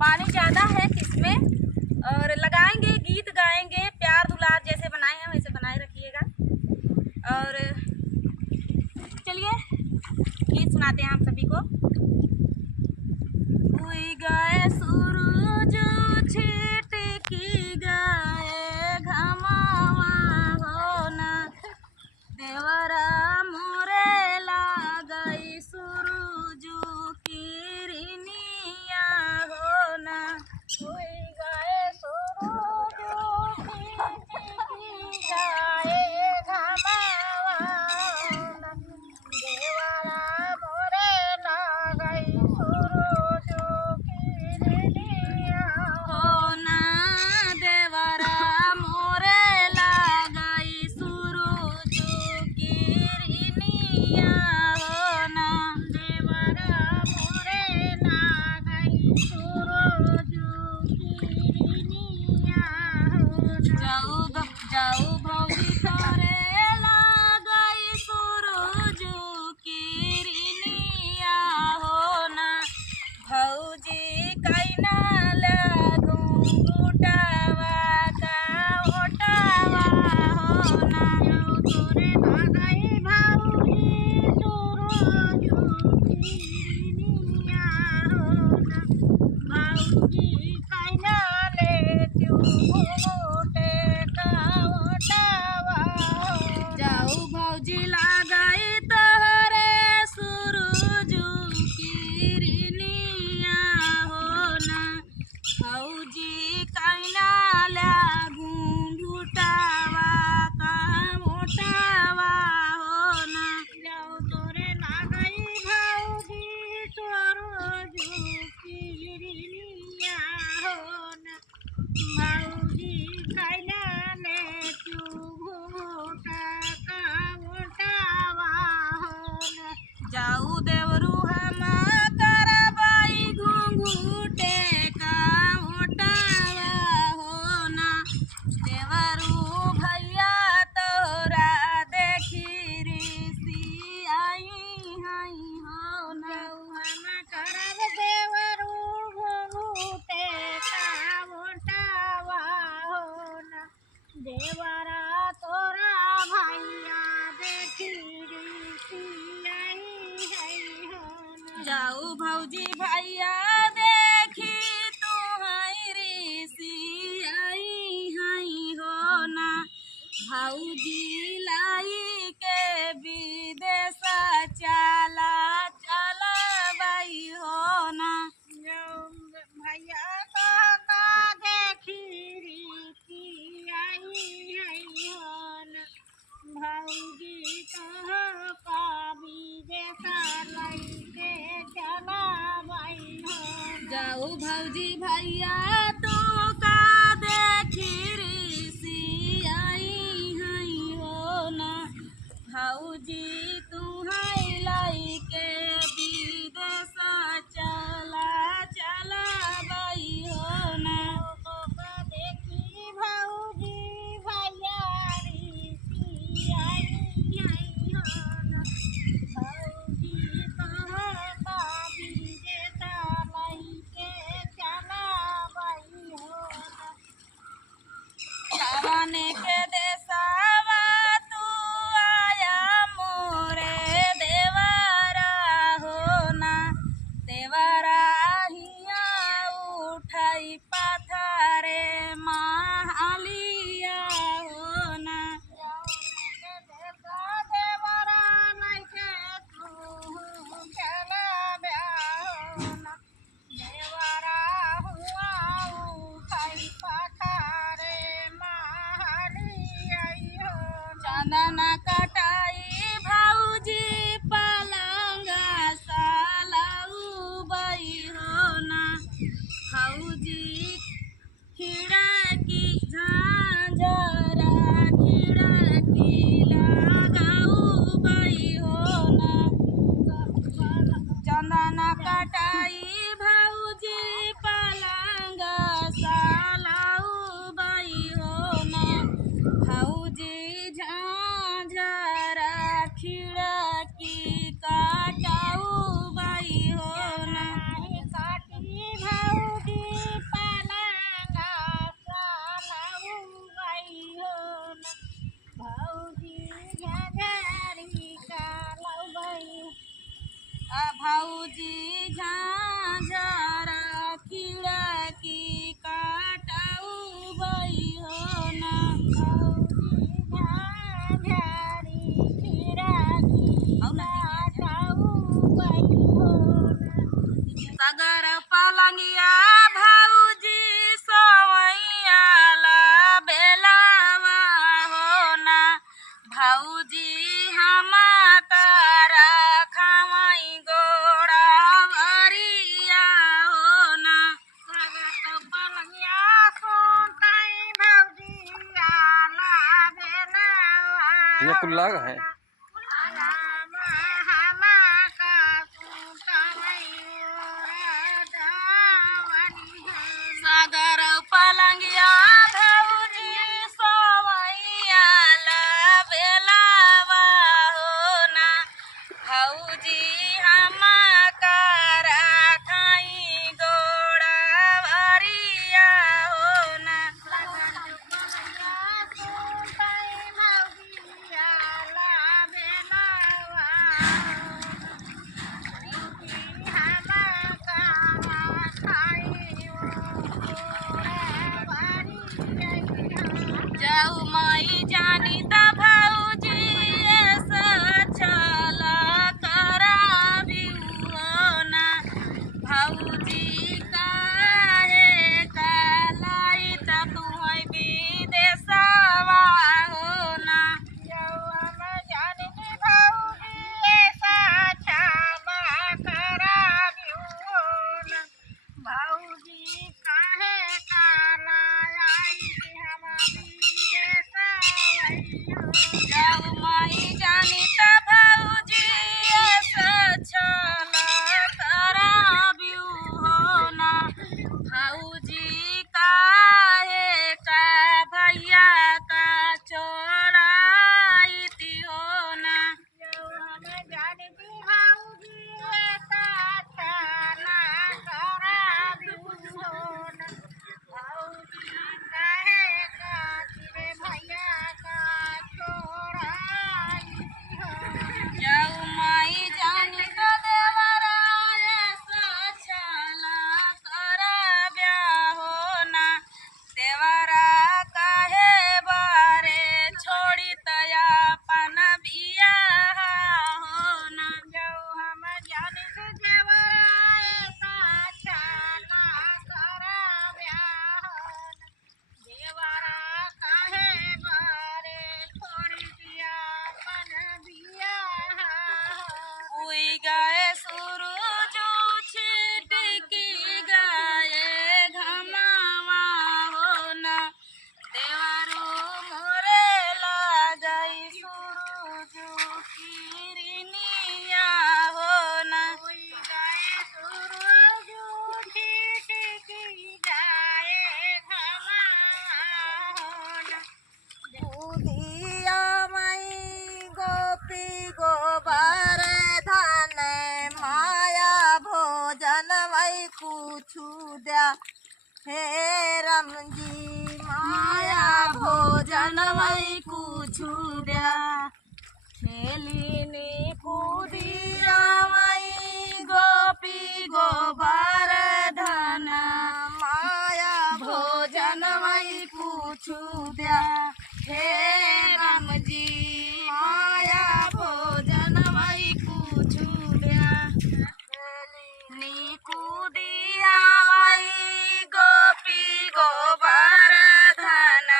पानी ज़्यादा है किसमें, और लगाएंगे, गीत गाएंगे, प्यार दुलार जैसे बनाए हैं वैसे बनाए रखिएगा। और चलिए गीत सुनाते हैं हम सभी को। हुई गए सूरज छिटकी गए घमावा होना, देवरा मोरे लागई सूरज किरनिया होना। हुई गए सूरज छिटकी गए घमावा होना, देवरा मोरे लागई सूरज किरनिया होना, देवरा मोरे लागई सूरज किरनिया होना, देवरा मोरे लागई सूरज किरनिया होना। जाऊ भौजी तोरे लागई सूरज किरनिया होना, भौजी कैना लगू घुटावा का ओटावा होना। जाऊ तोरे लागई भौजी सूरज किरनिया होना, भौजी कैना ले तू घुटे का ओटावा होना। जाऊ भौजी लागई तोहरे सूरज किरनिया होना, भौजी कैना लागू घुटावा का मोटावा होना। जाऊ तोरे लागई भौजी सूरज किरनिया होना, भौजी कैना ले तू घूटा का मोटावा होना। जाऊ देवरू हम करबाई घूंघूटे का मोटावा होना, देवरू भैया तोरा देखी ऋषि आई हई होना। हम करब देवरू घूंघूटे का मोटावा होना, देवरा तोरा भैया देखी ऋषि आई हई होना। जाऊ भौजी भैया देखी तुम्हारी ऋषि आई हई होना, भौजी लाई के विदेश चला चला बाई होना। भैया का देखी ऋषि आई हई होना, भौजी का विदेश लैके चला बाई होना। जाऊ भौजी भैया तो का देखी ऋषि आई हई होना, भौजी तुम्हारी लैके विदेश चला चला बाई होना। देखी भौजी भैया ऋषि आई हई होना, भौजी का विदेश लैके चला बाई होना। सावने के देसावा तू आया मोरे देवरा होना, देवरा हिया उठाई पथरे महालिया होना। देवरा लैके तू चला ब्या होना, देवरा हुआ उठाई पथरे महालिया होना। चंदन कटाई भौजी पलंगा सालाऊ बई होना, भौजी पलंगिया भाऊजी सवैया ला बेलावा हो ना भाऊजी हम तारा खावई गोड़ा हरिया हो ना पलंगिया सोताई भाऊजी ला बेलावा ये कुल्ला का है। सागर पलंगिया भाऊजी सवैया ला बेलावा हो ना भाऊजी हम तारा खाई गोड़ा हरिया हो ना जाऊ माई जानी ता भाऊजी ऐसा छला कराबी हो ना भाऊजी काहे कालाई ता तुहै विदेशवा हो ना जाऊ हम जानी भाऊजी ऐसा छला कराबी हो ना भाऊजी काहे कालाई जाऊ माई जानी ता भाऊजी ऐसा छला कराबियू हो ना भाऊजी काहे का भैया का चोराइती हो ना जाऊ हम जानी भाऊजी ऐसा छला कराबियू हो ना भाऊजी काहे का तेरे भैया का जाऊ माई जानी तो देवरा ऐसा छला कराब्या हो ना देवरा काहे बारे छोड़ी तया पन बिया हो ना जाऊ हम जानी तो देवरा ऐसा छला कराब्या हो ना देवरा काहे बारे छोड़ी दिया पन बिया उई गए सूरज छिटकी गए घमावा हो ना देवरो मोरे लागई सूरज किरनिया हो ना उई गए सूरज छिटकी गए घमावा हो ना दूधिया मई गोपी गोबर धन माया भोजन वही कुछु द्या हे रम जी माया भोजन वही कुछु द्या खेलिनी कूदिया मई गोपी गोबर धन माया भोजन वही कुछु द्या हे राम जी माया भोजन वही कुछु द्या कूदिया वही गोपी गोबर धन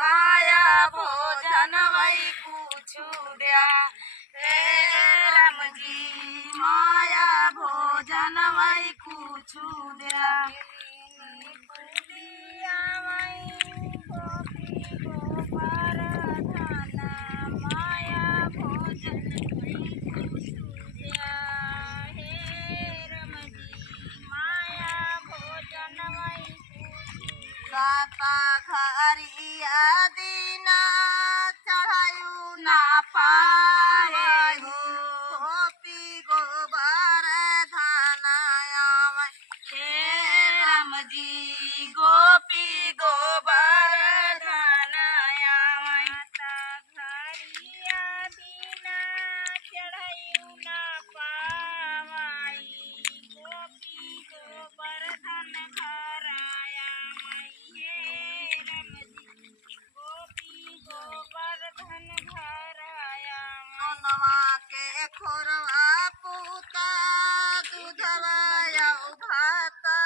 माया भोजन वही कुछु द्या हे राम जी माया भोजन वही कुछु द्या कूदिया वही गोपी गोबर धन माया भोजन वही कुछु द्या हे राम जी माया भोजन वही साता घरिया दीना चढ़ायु ना पाए हो गोपी गोबर धनाया हे राम जी गोपी गोबर धनाया घरिया दीना चढ़ायु ना पावाई गोपी गोबर धन घराया हे राम जी गोपी गोबर धन घराया सोनवा के खोरवा पूता दूधवा भाता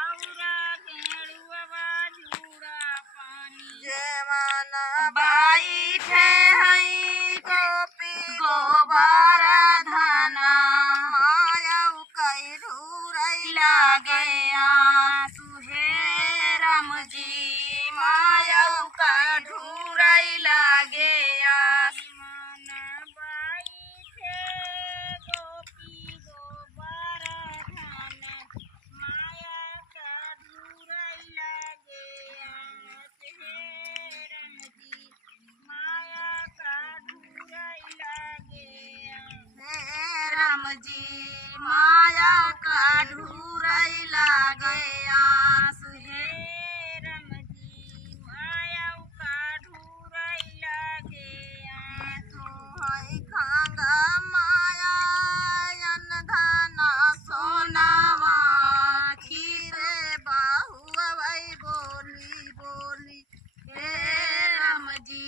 औरा भेड़ुआ झूड़ा पानी जेवाना बैठे हई गोपी गोबर धना माया कई ढूरई लागे आंसू हे राम जी माया का ढूरई लागे आंसू गोपी गोबर धन माया का ढूरई लागे आंस हे राम जी माया का ढूरई लागे राम जी माया का ढूरई लागे आंसू हे राम जी माया का ढूरई लागे तू हई खांगा माया अन धना सोनावा खीरे बाहुआ वही बोली बोली हे राम जी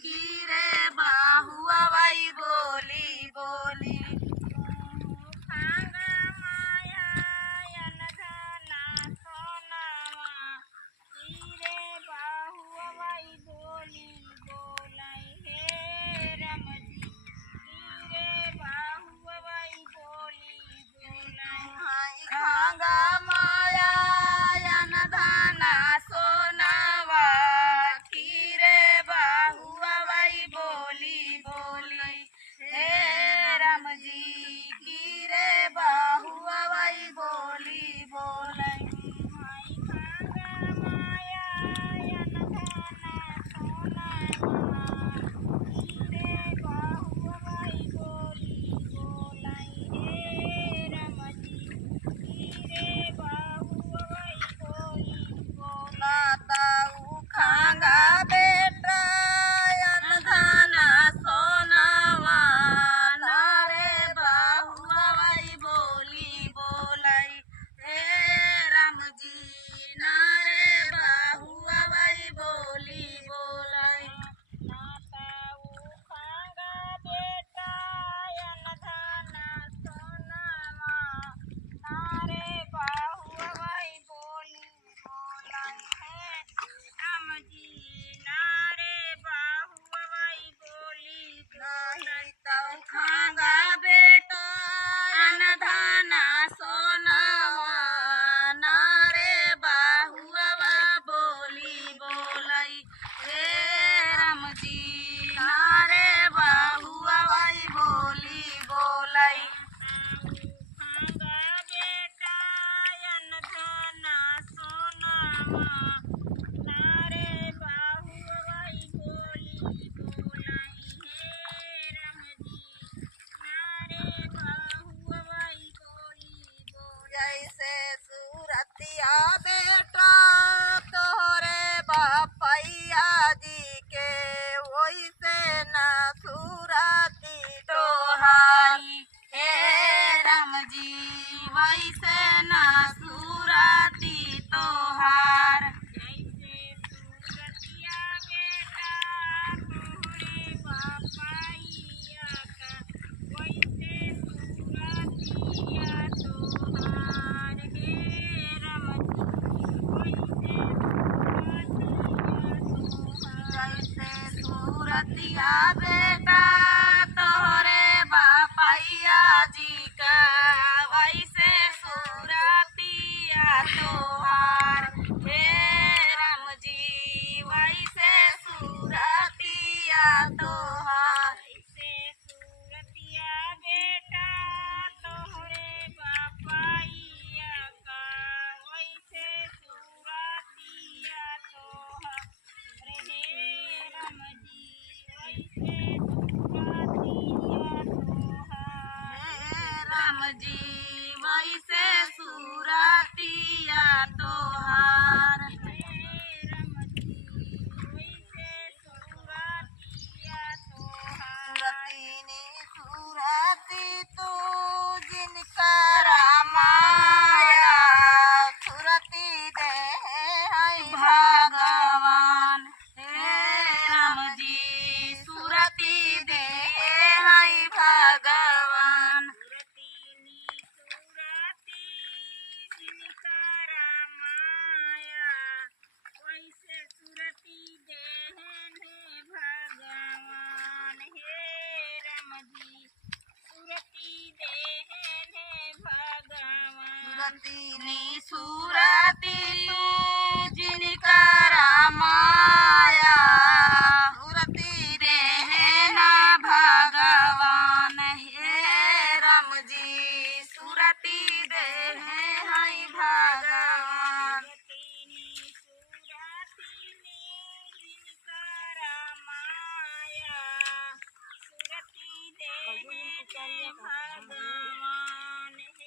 खीरे बाहुआ वही बोली बोली खांगा माया अन धना सोनावा खीरे बाहुआ बोली बोलाई हे राम जी खीरे बाहुआ बोली बोलाई हई खांगा माया अन धना सोनावा खीरे बाहुआ वही बोली बोली हे राम जी खीरे बाहुआ वही बोली बोली हई खांगा माया अन धना सोनावा खीरे बाहुआ बोली बोलाई हे राम जी खीरे बाहुआ बोली बोलाई नाताऊ खांगा बेटा अन धना सोनावा नारे बाहुआ वही बोली बोलाई हे राम जी नारे बाहुआ वही बोली बोलाई नाताऊ खांगा बेटा अन धना सोनावा नारे बाहुआ बोली बोलाई है राम जी नारे बाहुआ बोली नहीं तऊ खांगा बेटा अन धना सोनावा नारे बाहुआ बोली बोलाई हे राम जी नारे बाहुआ बोली बोलाई खांगा बेटा अन धना सोनावा नारे बाहुआ बोली बोलाई हे राम जी नारे बाहुआ बोली बोलाई जैसे सूरतिया बेटा तोहरे बापैया जी के वैसे न सूरती तोहारी हे राम जी वैसे न सूरती तोहार जैसे सूरतिया बेटा तोहरे बापैया का वैसे सूरतिया तोहार हे राम जी वैसे सूरतिया तोहार जैसे सूरतिया बेटा तोहरे बापैया जी का वैसे सूरतिया तोहार हे राम जी वैसे सूरतिया तोहार ऐसे सूरतिया बेटा तोहरे बापैया का वैसे सूरतिया तोहार हे राम जी वैसे सूरतिया तोहार हे राम जी वैसे सूरतिया तोहार हे राम जी वैसे सूरतिया तोहार सूरतीनी सूरती तू जिनकर माया सूरती दे है भगवान हे राम जी सूरती दे है भगवान सूरतीनी सूरती जिनका सुरती सुरती तू जिनकर माया सुरती दे ना भगवान हे राम जी सुरती दे हैं भगवान भगवान हे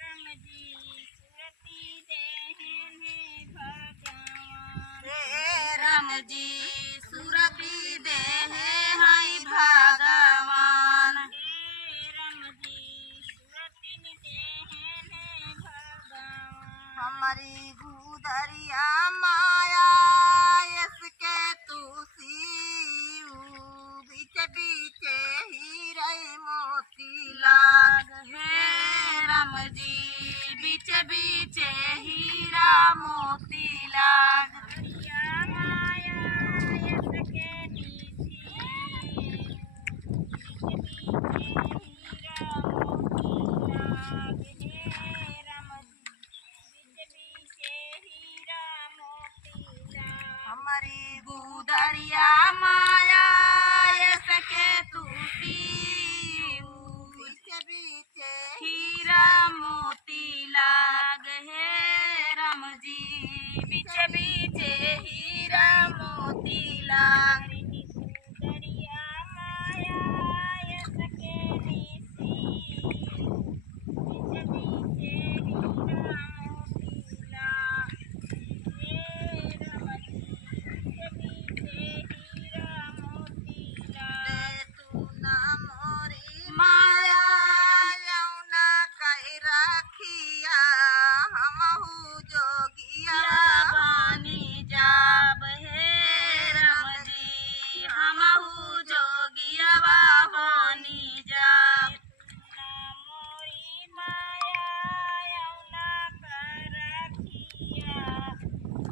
राम जी सुरती दे भगवान हे राम जी सुरती दे हैं भगवान हे राम जी सुरती दे भगवान हमारी गुदरिया माया इसके तू सीऊ बीच बीच हीरे मोती लाग हे राम जी बीच बीच हीरा मोती लाग हरिया माया इसके नीची हीरा मोती लाग हे राम जी बीच हीरा मोती लाग हमारी गुदरिया माया इसके तू सीऊ बीच बीच हीरा मोती लाग हे राम जी बीच बीच हीरा मोती लाग दरिया माया यसके नीसी बीच बीच हीरा मोती लाग हे राम जी बीच बीच हीरा मोती लाग तू ना मोरी माया यौना कई राखिया हमहु जोगिया पानी जाब हे राम जी हमहु जोगिया पानी जाब मोरी माया यौना कर रखिया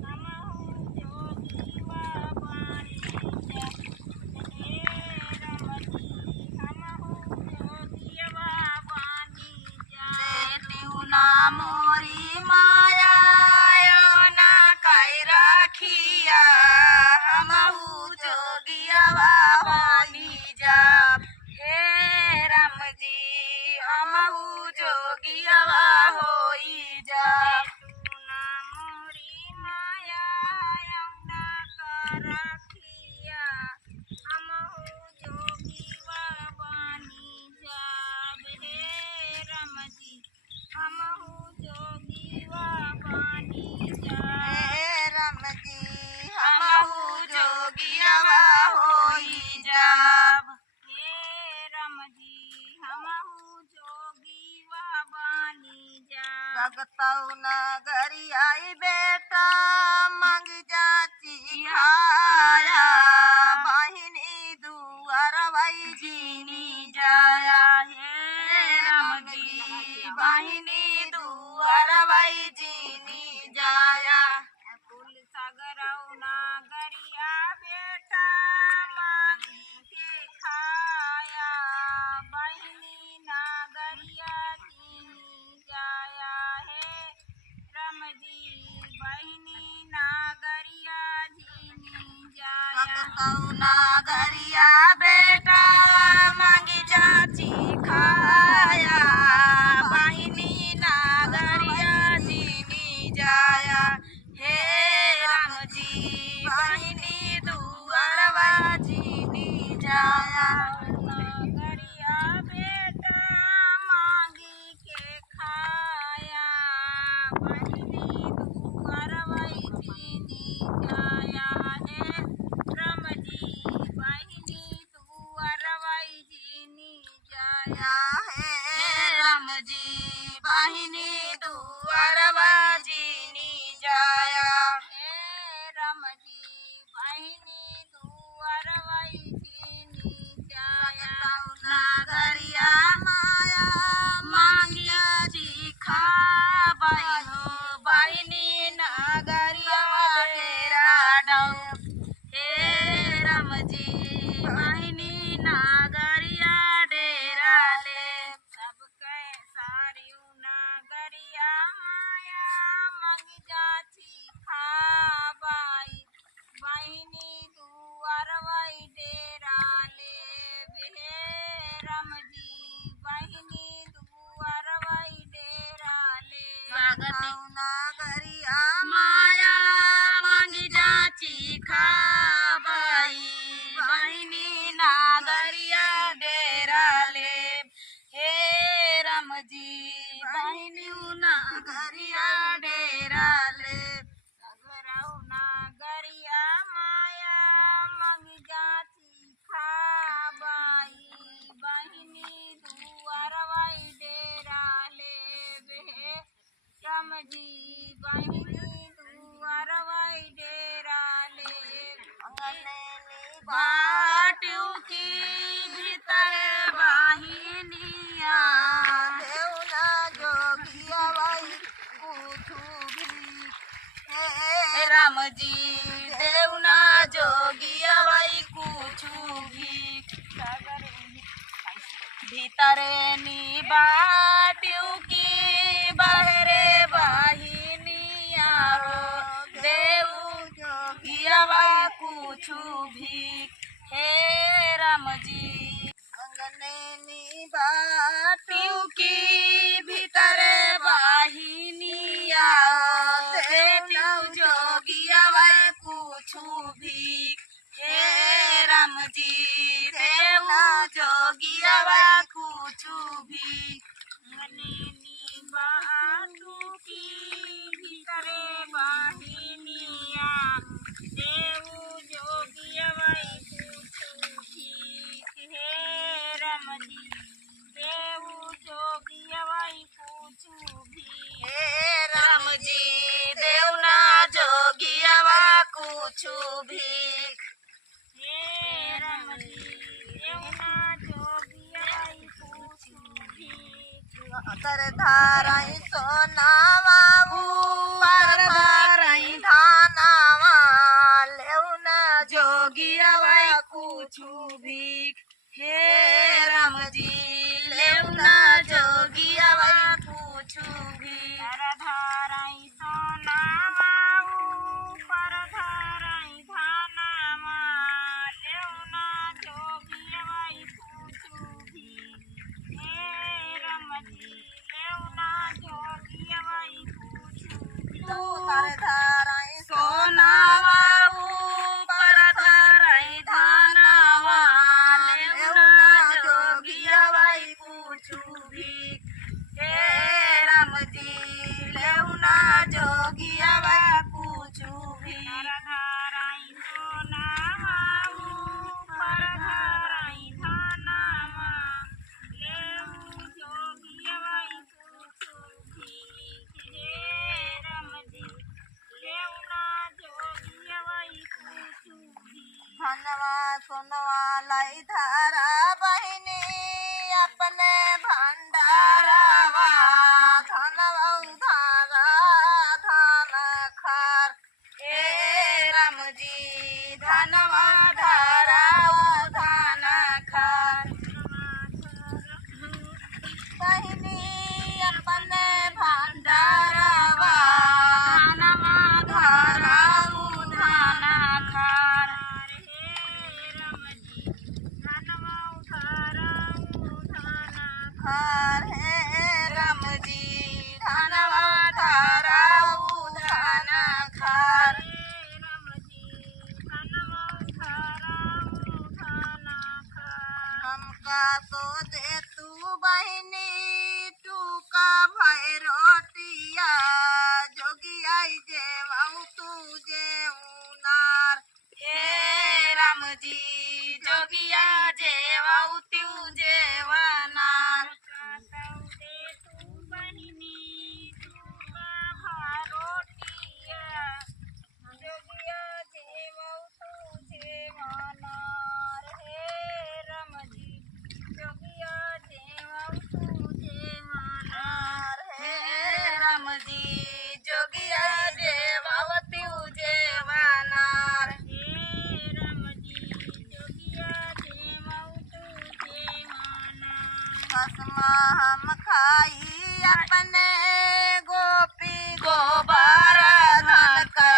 हमहु जोगिया पानी जाब हे राम जी हमहु जोगिया पानी जाब तू ना मोरी माया यौना कई राखिया हमहु जोगिया पानी जाब हे राम जी हमहु जोगिया होई जाब तू ना मोरी माया यौना कर रखिया हमहु जोगिया बानी जाब हे राम जी हमहु जोगिया बानी जाब हे राम जी हमहु जोगिया होई जाब हे राम जी हमहु जोगिया बानी जाब भगतौ नगरी आई बेटा मंग जाची खाया बहिनी दुआर भाई जीनी जाया हे राम जी बहिनी दुआर भाई जीनी जाया कुल सागरौ नागरिया बेटा मांगी के खाया बहिनी नागरिया जीनी जाया हे राम जी बहिनी नागरिया जीनी जाया भगतौ नगरिया बेटा मंगी जाची खाया बहिनी नागरिया जीनी जाया हे राम जी बहिनी दुआरवा जीनी जाया नागरिया बेटा मांगी के खाया बहिनी दुआरवाई जीनी जाया हे राम जी बहिनी दुआरवाई जीनी जाया हे राम जी बहिनी दुआरवा जीनी जाया हे राम जी बहिनी दुआरवाई जीनी जाया नगरिया माया मांगिया जी खाबाई हो बहिनी नगरिया डेरा डौ हे राम जी बहिनी नगरिया डेरा ले सबके सारियू नागरिया बहिनी दुआरवाई डेरा ले अंगने बाटू की भीतर वाहिनिया देवना जोगिया बाई कुछु भी हे राम जी देवना जोगिया बाई कुछु भी भीतरे नी बाटू की बहरे वाहिनिया देव जोगिया बाई कुछु भी हे राम जी अंगने बाटू की भीतर वाहिनिया देव जोगिया बाई कुछु भी हे राम जी देव जोगिया बाई कुछु भी बाटू की भीतर वाहिनिया देव जोगिया बाई कुछु भी हे राम जी देव जोगिया बाई कुछु भी हे राम जी देवना जोगिया बाई कुछु भी हे राम जी देवना जोगिया बाई कुछु भी तर धाराई सोनावा पर धाराई धानावा लेउना जोगिया बाई कुछु भी हे राम जी लेवना जोगिया बाई कुछु भी धाराई सोना पर धाराई धानामा लेवना जोगिया बाई कुछु भी हे राम जी लेवना जोगिया बाई कुछु भी तर धाराई सोना पर धाराई धानावा लेवना जोगिया बाई कुछु भी हे राम जी लेवना जोगिया बाई कुछु भी धाराई सोना पर धाराई धानावा लेव जोगिया बाई कुछु भी हे राम जी लेवना जोगिया बाई कुछु भी धनवा सोनवा लाई धारा बहिनी अपने भंडारावा धनवा धारा धान खार हे राम जी धनवा धारा धाना खार बहिनी अपने भंडारावा धनवा धारा धाना खार हे राम जी धनवा धारा धाना खार हे राम जी धनवा धारा धाना खार राम जी धनवा धारा धाना खार हमका तो दे तू बहिनी टूका भय रोटिया जोगी आई जेवाऊ तू जेऊनार हे राम जी जोगिया जेवाऊ त्यू जेवनार दे तू बहिनी तुका भारोटिया जोगिया जेवाऊ तू जेवनार हे राम जी जोगिया जेवाऊ तू जेवनार हे राम जी जोगिया जेवाऊ त्यू जेवनार हे राम जी जोगिया जेवाऊ तू जेवनार कसमा हम खाई अपने गोपी गोबर धन का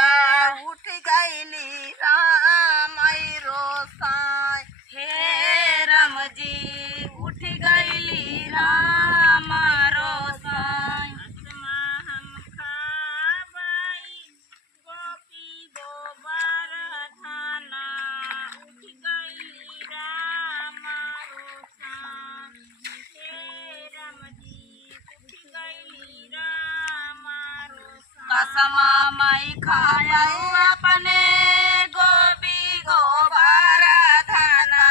उठ गईली राम आई रोसाई हे राम जी उठ गईली राम रोसाई हम खाबाई गोपी गोबर धाना उठ गईली राम रोसाई हे राम जी उठ गईली राम रोसाई कसमा माई खाया अपने गोपी गोबर धाना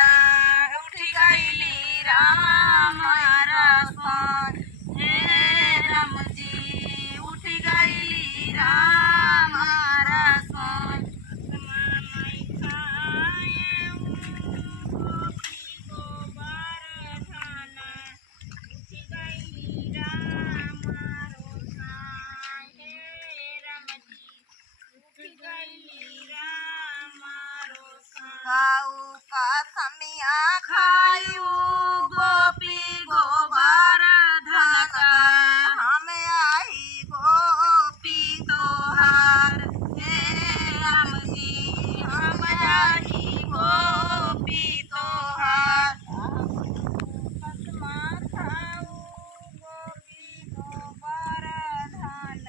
उठ गईली राम रोसाई हे राम जी उठ गईली राम काऊ का समिया खायू गोपी गोबर धन का हम आई गोपी तोहार हे राम जी हम आई गोपी तोहार कसमा खाऊ गोपी गोबर धन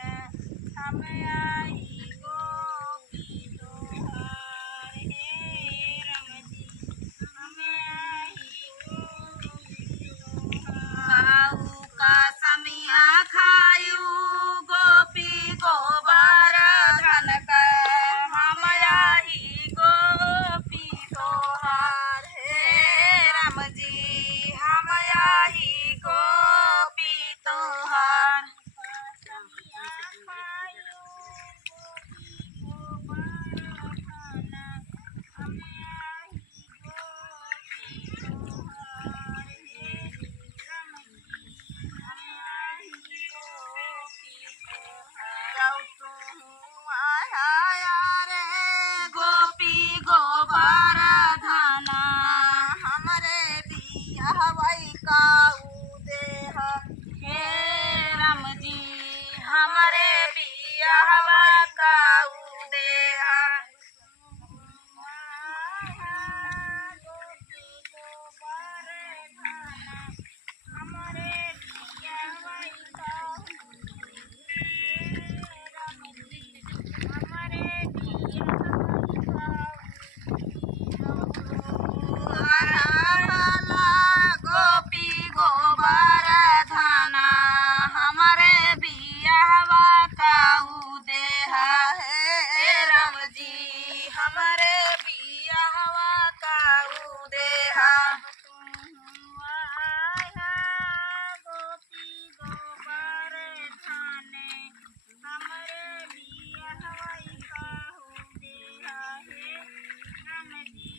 हम आई गोपी तोहार हे राम जी हम आई गोपी तोहार काऊ का समिया खायू गोपी गोबर धन का हम आई गोपी तोहार हे राम जी हम आई गोपी तोहार गोपी गोबर धना हमरे बिया हवाई काऊ देह हे राम जी हमरे बिया हवा काऊ देहा गोपी गोबर धना हमारे बिया हवा काऊ देहा हे राम जी हमारे बिया हवा काऊ देहा गोपी गोबर थाने हमरे बिया हवाई काऊ देहा हे राम जी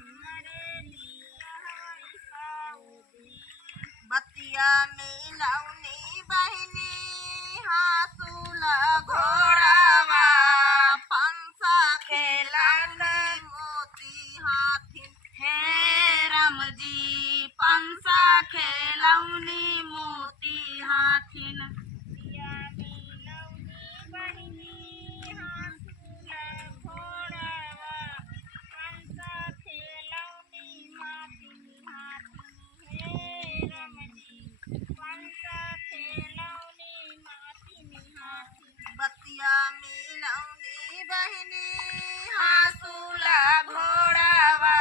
हमरे बिया हवाई काऊ बतिया मिलौनी बहिनी हासूला घोड़ावा पंसा खेलौनी मोती हाथिन हे राम जी पंसा खेलौनी मोती हाथिन बतिया मिलौनी बहिनी हासूला घोड़ावा पंसा खेलौनी माथिन हाथिन हे राम जी पंसा खेलौनी माथिन हाथिन बतिया मिलौनी बहिनी हासूला घोड़ावा